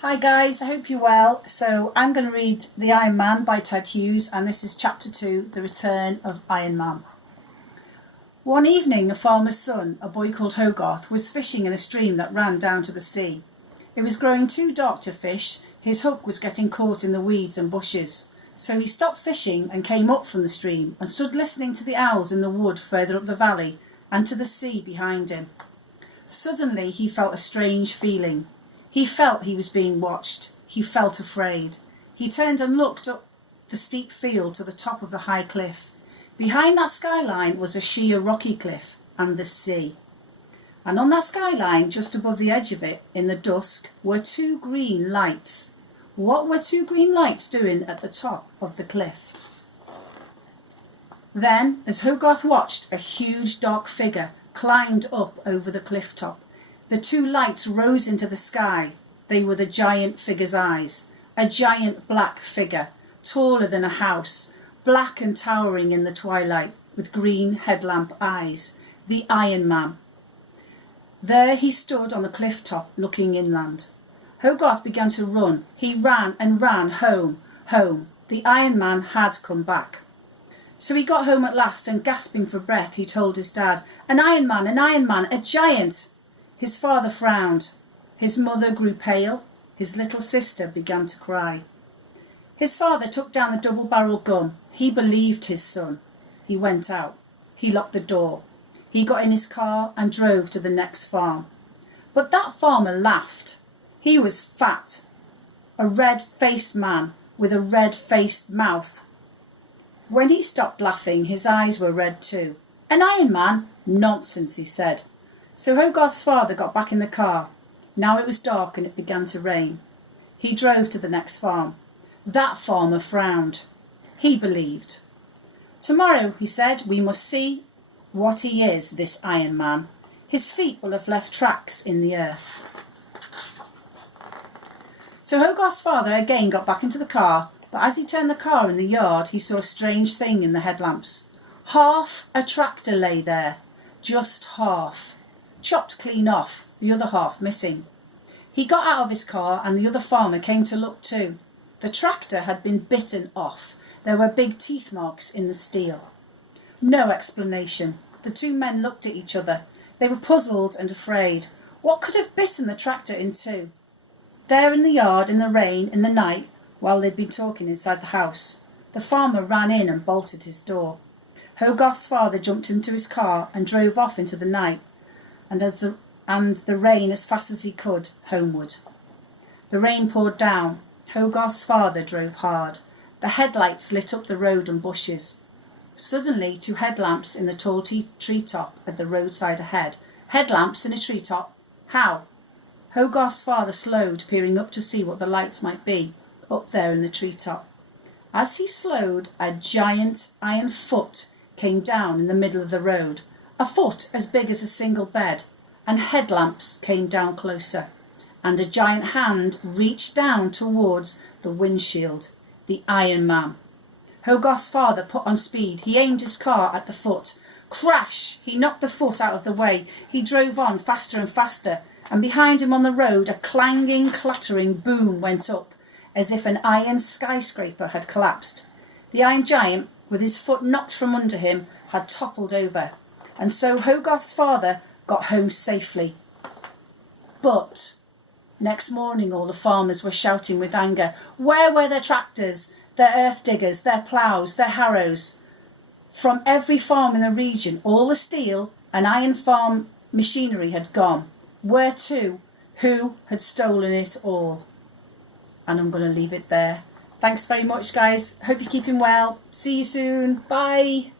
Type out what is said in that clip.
Hi guys, I hope you're well. So I'm going to read The Iron Man by Ted Hughes, and this is chapter 2, The Return of Iron Man. One evening, a farmer's son, a boy called Hogarth, was fishing in a stream that ran down to the sea. It was growing too dark to fish, his hook was getting caught in the weeds and bushes. So he stopped fishing and came up from the stream and stood listening to the owls in the wood further up the valley and to the sea behind him. Suddenly he felt a strange feeling. He felt he was being watched. He felt afraid. He turned and looked up the steep field to the top of the high cliff. Behind that skyline was a sheer rocky cliff and the sea. And on that skyline, just above the edge of it, in the dusk, were two green lights. What were two green lights doing at the top of the cliff? Then, as Hogarth watched, a huge dark figure climbed up over the cliff top. The two lights rose into the sky. They were the giant figure's eyes. A giant black figure, taller than a house, black and towering in the twilight, with green headlamp eyes. The Iron Man. There he stood on the cliff top, looking inland. Hogarth began to run. He ran and ran home. The Iron Man had come back. So he got home at last, and gasping for breath, he told his dad, an Iron Man, a giant. His father frowned. His mother grew pale. His little sister began to cry. His father took down the double-barreled gun. He believed his son. He went out. He locked the door. He got in his car and drove to the next farm. But that farmer laughed. He was fat, a red-faced man with a red-faced mouth. When he stopped laughing, his eyes were red too. An Iron Man? Nonsense, he said. So Hogarth's father got back in the car. Now it was dark and it began to rain. He drove to the next farm. That farmer frowned. He believed. Tomorrow, he said, we must see what he is, this Iron Man. His feet will have left tracks in the earth. So Hogarth's father again got back into the car, but as he turned the car in the yard, he saw a strange thing in the headlamps. Half a tractor lay there, just half. Chopped clean off, the other half missing. He got out of his car and the other farmer came to look too. The tractor had been bitten off. There were big teeth marks in the steel. No explanation. The two men looked at each other. They were puzzled and afraid. What could have bitten the tractor in two? There in the yard, in the rain, in the night, while they'd been talking inside the house, the farmer ran in and bolted his door. Hogarth's father jumped into his car and drove off into the night, and the rain as fast as he could, homeward. The rain poured down. Hogarth's father drove hard. The headlights lit up the road and bushes. Suddenly, two headlamps in the tall treetop at the roadside ahead. Headlamps in a treetop? How? Hogarth's father slowed, peering up to see what the lights might be, up there in the treetop. As he slowed, a giant iron foot came down in the middle of the road. A foot as big as a single bed, and headlamps came down closer, and a giant hand reached down towards the windshield. The Iron Man. Hogarth's father put on speed. He aimed his car at the foot. Crash! He knocked the foot out of the way. He drove on faster and faster, and behind him on the road a clanging, clattering boom went up, as if an iron skyscraper had collapsed. The Iron Giant, with his foot knocked from under him, had toppled over. And so Hogarth's father got home safely. But next morning all the farmers were shouting with anger. Where were their tractors, their earth diggers, their ploughs, their harrows? From every farm in the region, all the steel and iron farm machinery had gone. Where to? Who had stolen it all? And I'm going to leave it there. Thanks very much, guys. Hope you're keeping well. See you soon. Bye.